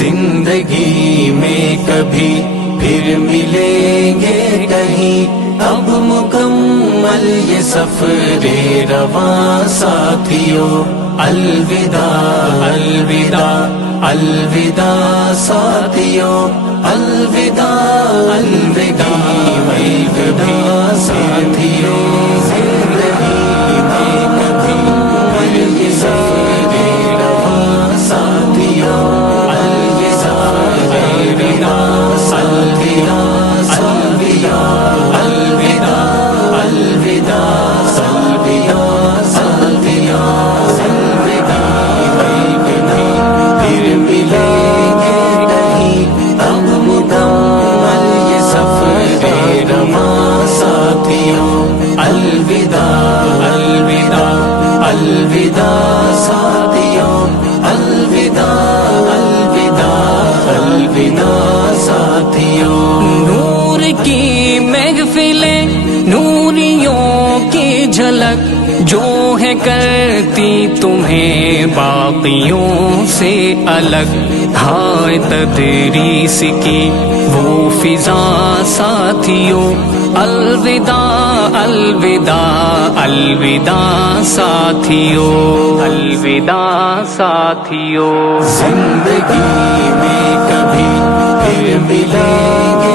زندگی میں کبھی پھر ملیں گے کہیں، اب مکمل یہ سفر رواں ساتھیوں، الوداع الوداع الوداع ساتھیوں، الوداع الوداع الوداع ساتھیوں، زندگی میں کبھی پھر یہ سفر رواں ساتھیوں، الوداع الوداع الوداع الوداع الوداع ساتھیوں، زندگی میں کبھی پھر ملیں گے کہیں، اب مکمل یہ سفر رواں ساتھیوں، الوداع الوداع الوداع ساتھیوں، الوداع الوداع الوداع ساتھیوں۔ نور کی محفلیں، نوریوں کی جھلک جو ہے کرتی تمہیں باقیوں سے الگ، ہائے تدریس کی وہ فضا ساتھیوں، الوداع الوداع الوداع ساتھیوں، الوداع ساتھیوں۔ زندگی میں کبھی پھر ملیں گے